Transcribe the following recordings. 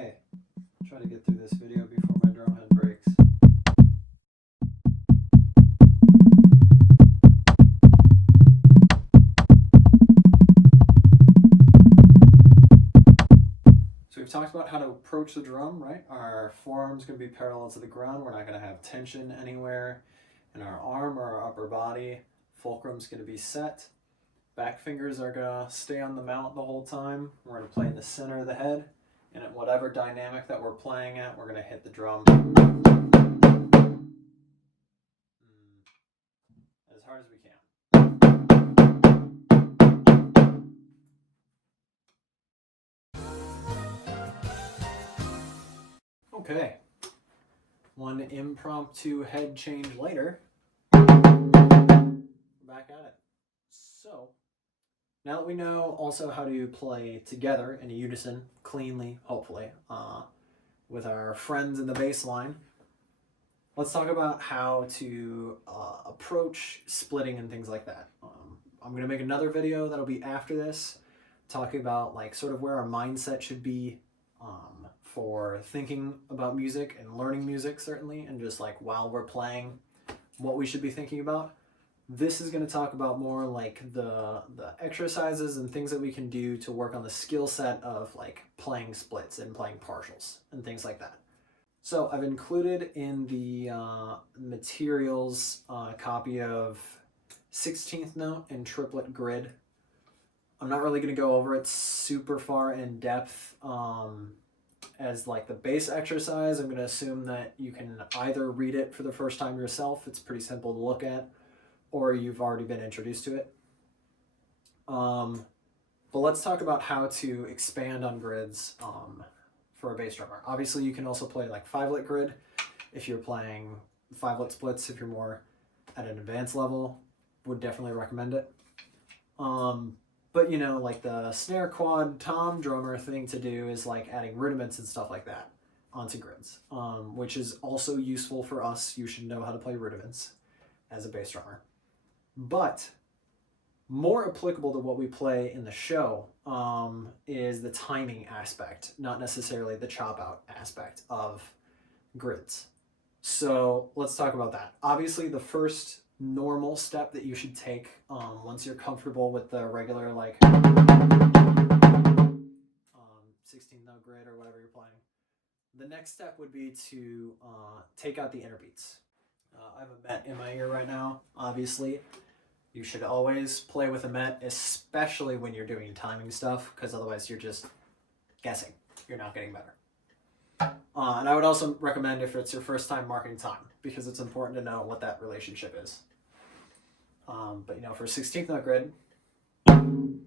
Okay, try to get through this video before my drum head breaks. So we've talked about how to approach the drum, right? Our forearm's going to be parallel to the ground. We're not going to have tension anywhere in our arm or our upper body. Fulcrum's going to be set. Back fingers are going to stay on the mount the whole time. We're going to play in the center of the head. And at whatever dynamic that we're playing at, we're going to hit the drum as hard as we can. Okay, one impromptu head change later, we're back at it. So, now that we know also how to play together in unison, cleanly, hopefully, with our friends in the bass line, let's talk about how to approach splitting and things like that. I'm going to make another video that'll be after this, talking about like sort of where our mindset should be for thinking about music and learning music, certainly, and just like while we're playing, what we should be thinking about. This is going to talk about more like the exercises and things that we can do to work on the skill set of like playing splits and playing partials and things like that. So I've included in the materials a copy of 16th note and triplet grid. I'm not really going to go over it super far in depth as like the base exercise. I'm going to assume that you can either read it for the first time yourself. It's pretty simple to look at, or you've already been introduced to it. But let's talk about how to expand on grids for a bass drummer. Obviously, you can also play like 5-lit grid if you're playing 5-lit splits. If you're more at an advanced level, would definitely recommend it. But you know, like the snare quad tom drummer thing to do is like adding rudiments and stuff like that onto grids, which is also useful for us. You should know how to play rudiments as a bass drummer. But more applicable to what we play in the show is the timing aspect, not necessarily the chop out aspect of grids. So let's talk about that. Obviously, the first normal step that you should take once you're comfortable with the regular like 16th note grid or whatever you're playing, the next step would be to take out the inner beats. I have a met in my ear right now. Obviously, you should always play with a met, especially when you're doing timing stuff, because otherwise you're just guessing. You're not getting better. And I would also recommend if it's your first time marking time, because it's important to know what that relationship is. But you know, for 16th note grid, you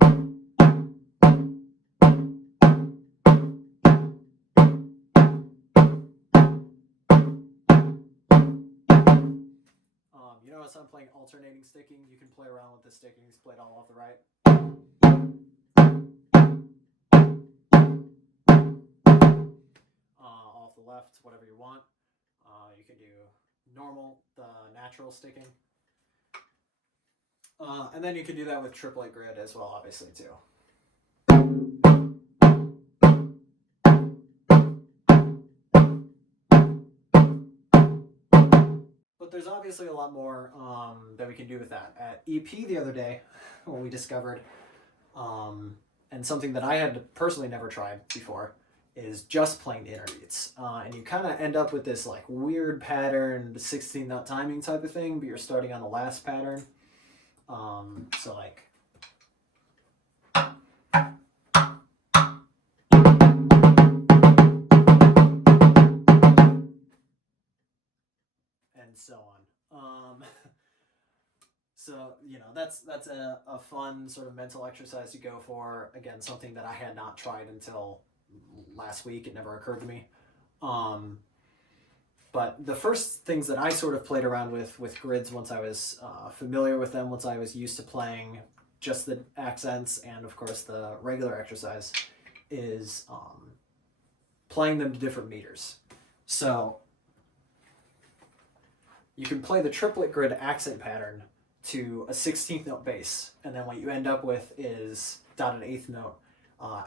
notice I'm playing alternating sticking. You can play around with the stickings, play it all off the right. Off the left, whatever you want. You can do normal, the natural sticking. And then you can do that with triplet grid as well, obviously, too. But there's obviously a lot more that we can do with that. At EP the other day, when we discovered, and something that I had personally never tried before, is just playing the inner beats. And you kind of end up with this like weird pattern, 16th note timing type of thing, but you're starting on the last pattern. So like, and so on. So, you know, that's a fun sort of mental exercise to go for. Again, something that I had not tried until last week. It never occurred to me. But the first things that I sort of played around with grids once I was familiar with them, once I was used to playing just the accents and, of course, the regular exercise, is playing them to different meters. So you can play the triplet grid accent pattern to a 16th note bass, and then what you end up with is dotted 8th note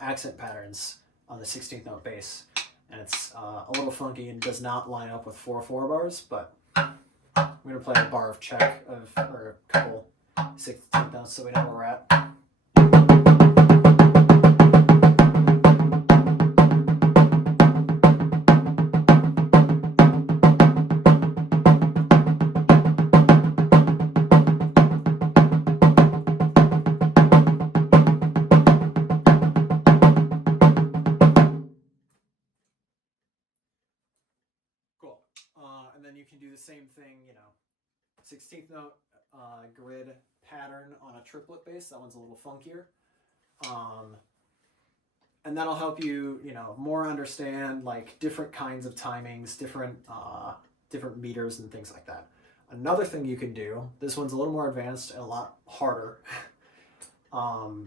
accent patterns on the 16th note bass. and it's a little funky and does not line up with 4/4 bars, but I'm going to play a bar of check or a couple 16th notes so we know where we're at. Cool. And then you can do the same thing, 16th note grid pattern on a triplet bass. That one's a little funkier. And that'll help you, more understand like different kinds of timings, different meters and things like that. Another thing you can do, this one's a little more advanced and a lot harder,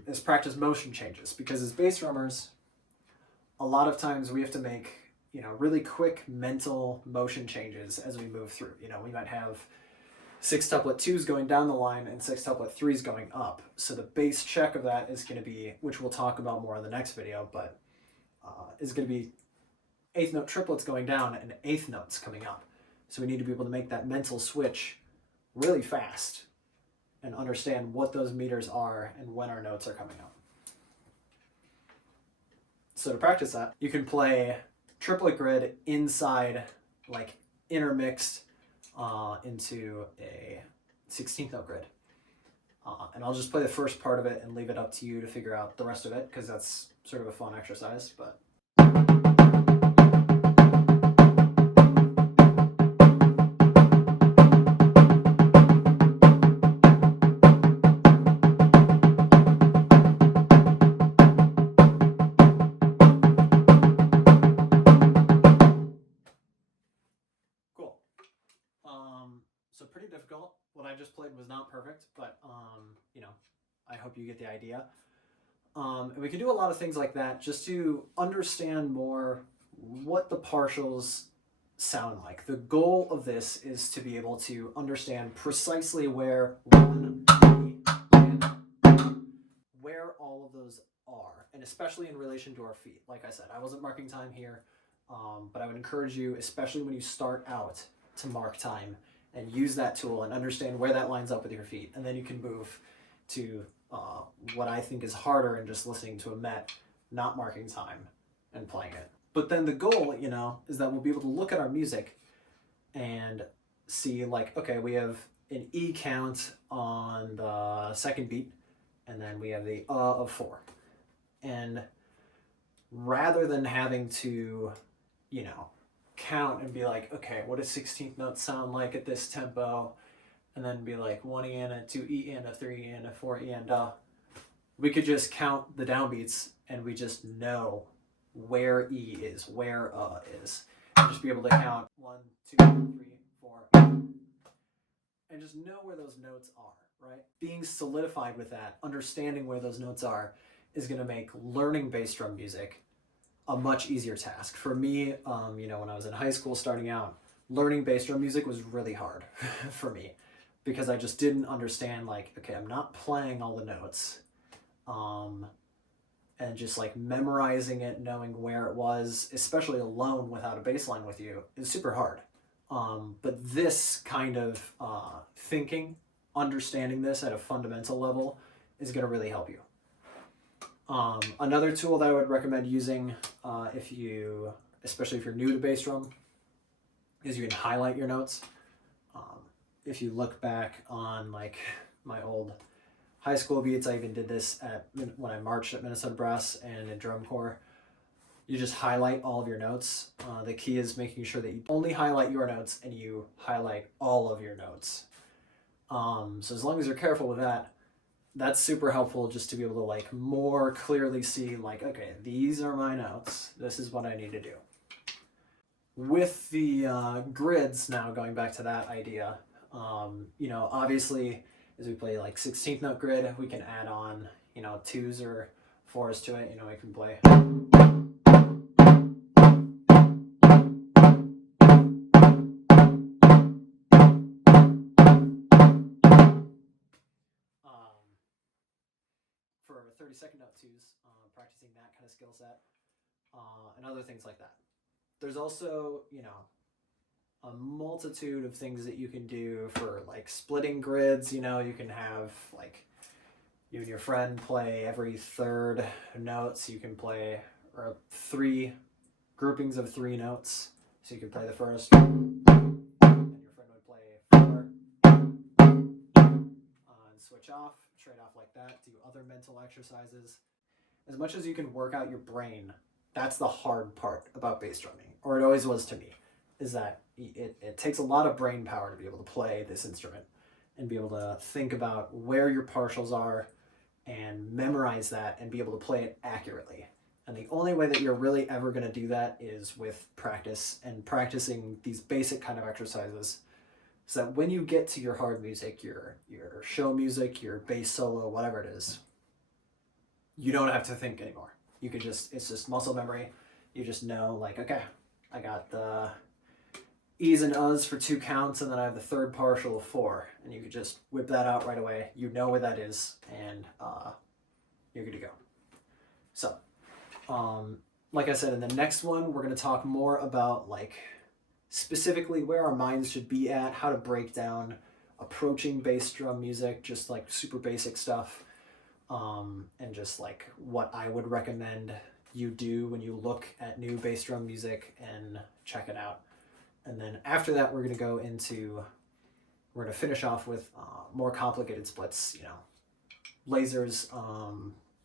is practice motion changes, because as bass drummers, a lot of times we have to make, really quick mental motion changes as we move through. We might have 6-tuplet 2s going down the line and 6-tuplet 3s going up. So the bass check of that is going to be, which we'll talk about more in the next video, but is going to be 8th note triplets going down and 8th notes coming up. So we need to be able to make that mental switch really fast and understand what those meters are and when our notes are coming up. So to practice that, you can play triplet grid inside, like intermixed into a 16th note grid. And I'll just play the first part of it and leave it up to you to figure out the rest of it, because that's sort of a fun exercise. But cool. So pretty difficult. What I just played was not perfect, but I hope you get the idea. And we can do a lot of things like that just to understand more what the partials sound like. The goal of this is to be able to understand precisely where 1, 3, and where all of those are, and especially in relation to our feet. Like I said, I wasn't marking time here, but I would encourage you, especially when you start out, to mark time and use that tool and understand where that lines up with your feet. And then you can move to what I think is harder in just listening to a met, not marking time and playing it. But then the goal, is that we'll be able to look at our music and see, like, okay, we have an E count on the second beat, and then we have the of 4. And rather than having to, count and be like, okay, what does 16th notes sound like at this tempo? And then be like 1 E and a 2 E and a 3 E and a 4 E and a. We could just count the downbeats and we just know where E is, where is. And just be able to count 1, 2, 3, 4, and just know where those notes are, right? Being solidified with that, understanding where those notes are, is going to make learning bass drum music a much easier task. For me, when I was in high school starting out, learning bass drum music was really hard for me, because I just didn't understand, like, okay, I'm not playing all the notes, and just like memorizing it, knowing where it was, especially alone without a bass line with you, is super hard. But this kind of thinking, understanding this at a fundamental level, is going to really help you. Another tool that I would recommend using, especially if you're new to bass drum, is you can highlight your notes. If you look back on like my old high school beats, I even did this when I marched at Minnesota Brass and in drum corps. You just highlight all of your notes. The key is making sure that you only highlight your notes and you highlight all of your notes. So as long as you're careful with that, that's super helpful, just to be able to like more clearly see, like, okay, these are my notes. This is what I need to do. With the grids now, going back to that idea, obviously as we play like 16th note grid, we can add on, 2s or 4s to it. We can play. For 32nd note 2s, practicing that kind of skill set, and other things like that. there's also, you know, a multitude of things that you can do for like splitting grids. You know, you can have like you and your friend play every third note, so you can play or 3 groupings of 3 notes. So you can play the first, and your friend would play 4, and switch off, trade off like that, do other mental exercises. As much as you can work out your brain, that's the hard part about bass drumming, or it always was to me, is that it takes a lot of brain power to be able to play this instrument and be able to think about where your partials are and memorize that and be able to play it accurately. And the only way that you're really ever going to do that is with practice and practicing these basic kind of exercises, so that when you get to your hard music, your show music, your bass solo, whatever it is, you don't have to think anymore. You can just, it's just muscle memory. You just know, like, okay, I got the E's and U's for 2 counts, and then I have the third partial of 4, and you could just whip that out right away. You know where that is, and you're good to go. So, like I said, in the next one, we're going to talk more about like specifically where our minds should be at, how to break down approaching bass drum music, just like super basic stuff, and just like what I would recommend you do when you look at new bass drum music and check it out. And then after that, we're going to finish off with more complicated splits, you know, lasers,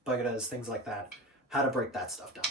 bagadas, things like that, how to break that stuff down.